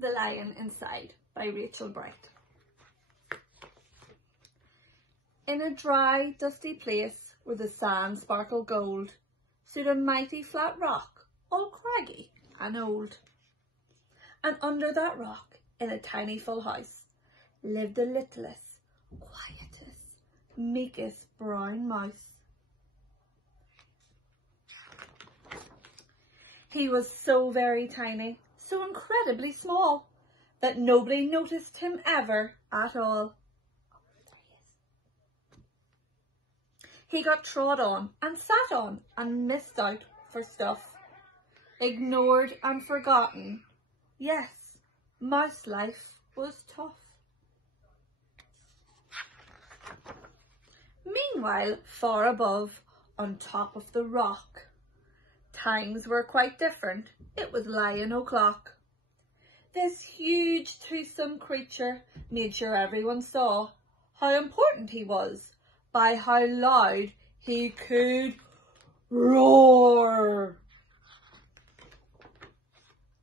The Lion Inside by Rachel Bright. In a dry, dusty place where the sand sparkled gold, stood a mighty flat rock, all craggy and old. And under that rock, in a tiny full house, lived the littlest, quietest, meekest brown mouse. He was so very tiny, so incredibly small, that nobody noticed him ever at all. He got trod on and sat on and missed out for stuff, ignored and forgotten. Yes, mouse life was tough. Meanwhile, far above, on top of the rock, times were quite different. It was Lion o'clock. This huge, toothsome creature made sure everyone saw how important he was by how loud he could roar.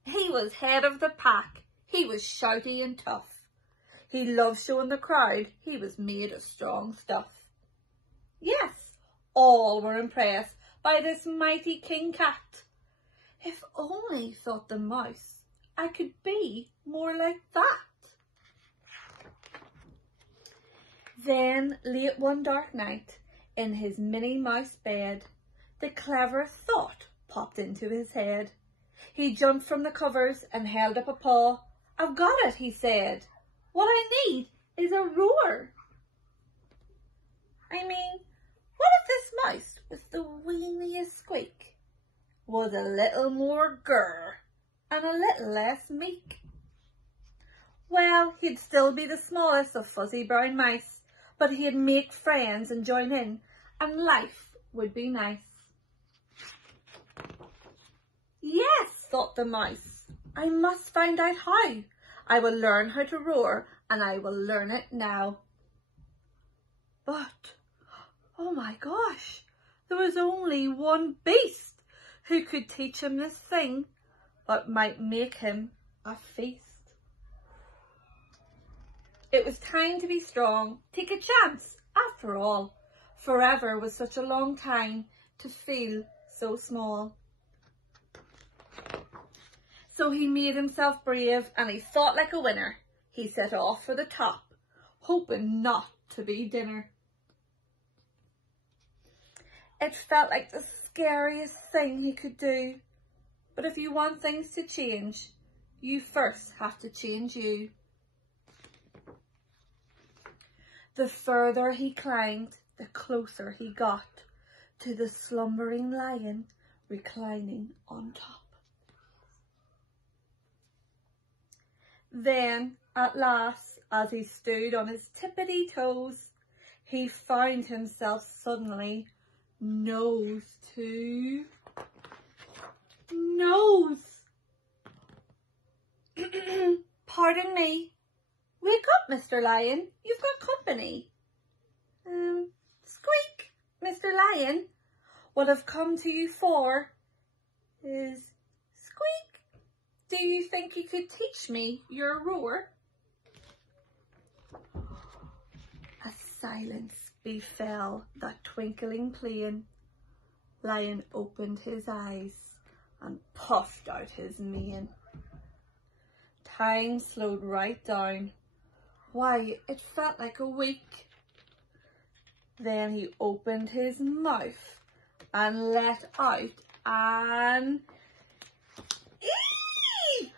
He was head of the pack. He was shouty and tough. He loved showing the crowd he was made of strong stuff. Yes, all were impressed by this mighty king cat. If only, thought the mouse, I could be more like that. Then, late one dark night, in his Minnie Mouse bed, the clever thought popped into his head. He jumped from the covers and held up a paw. I've got it, he said. What I need is a roar. I mean, what if this mouse with the weeniest squeak was a little more grrr and a little less meek? Well, he'd still be the smallest of fuzzy brown mice, but he'd make friends and join in, and life would be nice. Yes, thought the mouse, I must find out how. I will learn how to roar, and I will learn it now. But, oh my gosh, there was only one beast who could teach him this thing that might make him a feast. It was time to be strong, take a chance, after all. Forever was such a long time to feel so small. So he made himself brave and he thought like a winner. He set off for the top, hoping not to be dinner. It felt like the scariest thing he could do. But if you want things to change, you first have to change you. The further he climbed, the closer he got to the slumbering lion reclining on top. Then, at last, as he stood on his tippity toes, he found himself suddenly nose to nose. Pardon me. Wake up, Mr. Lion. You've got company. Squeak, Mr. Lion. What I've come to you for is squeak. Do you think you could teach me your roar? A silence befell that twinkling plain. Lion opened his eyes and puffed out his mane. Time slowed right down. Why, it felt like a week. Then he opened his mouth and let out an eek!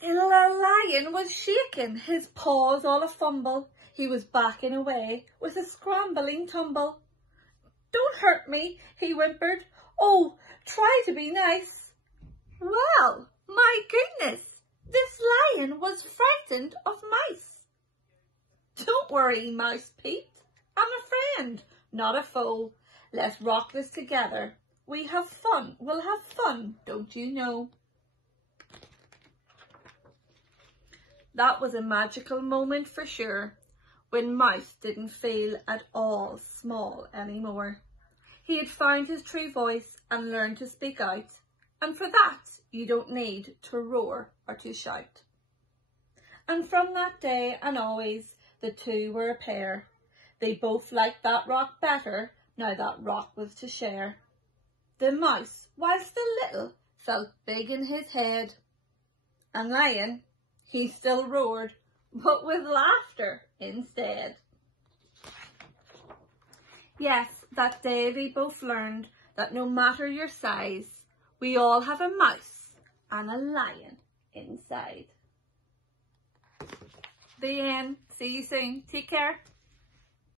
The lion was shaking, his paws all a fumble. He was backing away with a scrambling tumble. Don't hurt me, he whimpered. Oh, try to be nice. Well, my goodness, this lion was frightened of mice. Don't worry, Mouse Pete. I'm a friend, not a foe. Let's rock this together. We have fun. We'll have fun, don't you know? That was a magical moment for sure, when Mouse didn't feel at all small anymore. He had found his true voice and learned to speak out. and for that you don't need to roar or to shout. And from that day and always the two were a pair. They both liked that rock better, now that rock was to share. The mouse, while still little, felt big in his head, and Lion, he still roared, but with laughter instead. Yes, that day they both learned that no matter your size, we all have a mouse and a lion inside. The end. See you soon. Take care.